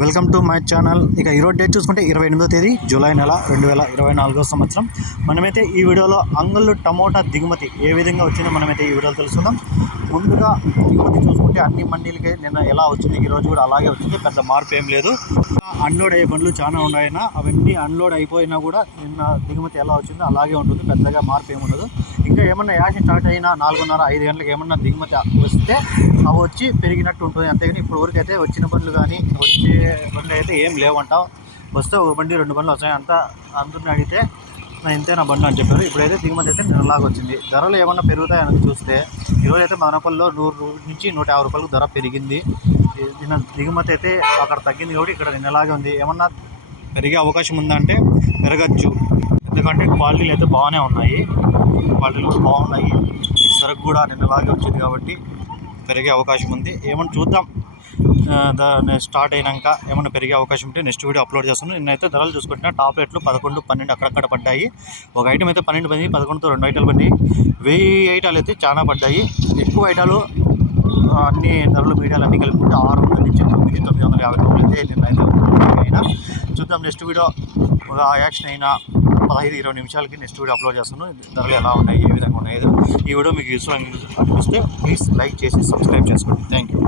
Welcome to my channel. ఇక ఈరోజు date చూసుకుంటే ఇరవై ఎనిమిదో తేదీ జూలై నెల రెండు వేల ఇరవై నాలుగో సంవత్సరం. మనమైతే ఈ వీడియోలో అంగళ్ళు టమోటా దిగుమతి ఏ విధంగా వచ్చిందో మనమైతే ఈ వీడియోలో తెలుసుకుందాం. ముందుగా దిగుమతి చూసుకుంటే అన్ని మండీలకి నిన్న ఎలా వచ్చింది ఈరోజు కూడా అలాగే వచ్చింది పెద్ద మార్పు ఏం లేదు. అన్లోడ్ అయ్యే బండ్లు చాలా ఉన్నాయన్నా అవన్నీ అన్లోడ్ అయిపోయినా కూడా నిన్న దిగుమతి ఎలా వచ్చిందో అలాగే ఉంటుంది పెద్దగా మార్పు ఏమి ఉండదు. ఇంకా ఏమన్నా యాషన్ స్టార్ట్ అయినా నాలుగున్నర ఐదు గంటలకు ఏమన్నా దిగుమతి వస్తే అవి వచ్చి పెరిగినట్టు ఉంటుంది. అంతేగాని ఇప్పుడు వరకైతే వచ్చిన బండ్లు కానీ వచ్చే బండ్లు అయితే ఏం లేవంటాం వస్తే ఒక బండి రెండు బండ్లు వస్తాయి అంతా అందరిని అడిగితే ఇంతే నా బండి అని చెప్పారు. ఇప్పుడైతే దిగుమతి అయితే నిన్నలాగా వచ్చింది. ధరలు ఏమన్నా పెరుగుతాయని చూస్తే ఈరోజు అయితే మదనపల్లిలో నూరు నుంచి నూట యాభై రూపాయలకు ధర పెరిగింది. నిన్న దిగుమతి అయితే అక్కడ తగ్గింది కాబట్టి ఇక్కడ నిన్నలాగే ఉంది. ఏమన్నా పెరిగే అవకాశం ఉందంటే పెరగచ్చు. ఎందుకంటే క్వాలిటీలు అయితే బాగానే ఉన్నాయి. క్వాలిటీలు కూడా బాగున్నాయి. సరుకు కూడా నిన్నలాగే వచ్చింది కాబట్టి పెరిగే అవకాశం ఉంది. ఏమన్నా చూద్దాం. దాన్ని స్టార్ట్ అయినాక ఏమైనా పెరిగే అవకాశం ఉంటే నెక్స్ట్ వీడియో అప్లోడ్ చేస్తాను. నిన్నైతే ధరలు చూసుకుంటున్నా టాప్ రేట్లు పదకొండు పన్నెండు అక్కడక్కడ పడ్డాయి. ఒక ఐటమ్ అయితే పన్నెండు పడింది పదకొండుతో రెండు ఐటాలు పడ్డాయి వెయ్యి ఐటాలు అయితే చాలా పడ్డాయి. ఎక్కువ ఐటాలు అన్ని ధరలు మీడియాలు అన్ని కలుపుకుంటే ఆరు వందల నుంచి తొమ్మిది తొమ్మిది వందల యాభై రూపాయలు అయితే నిన్న అయితే అయినా. చూద్దాం నెక్స్ట్ వీడియో. ఒక యాక్షన్ అయినా పదహైదు ఇరవై నిమిషాలకి నెక్స్ట్ వీడియో అప్లోడ్ చేస్తాను. ధరలు ఎలా ఉన్నాయి ఏ విధంగా ఉన్నాయి ఈ వీడియో మీకు యూస్ఫుల్ అనిపిస్తే ప్లీజ్ లైక్ చేసి సబ్స్క్రైబ్ చేసుకోండి. Thank you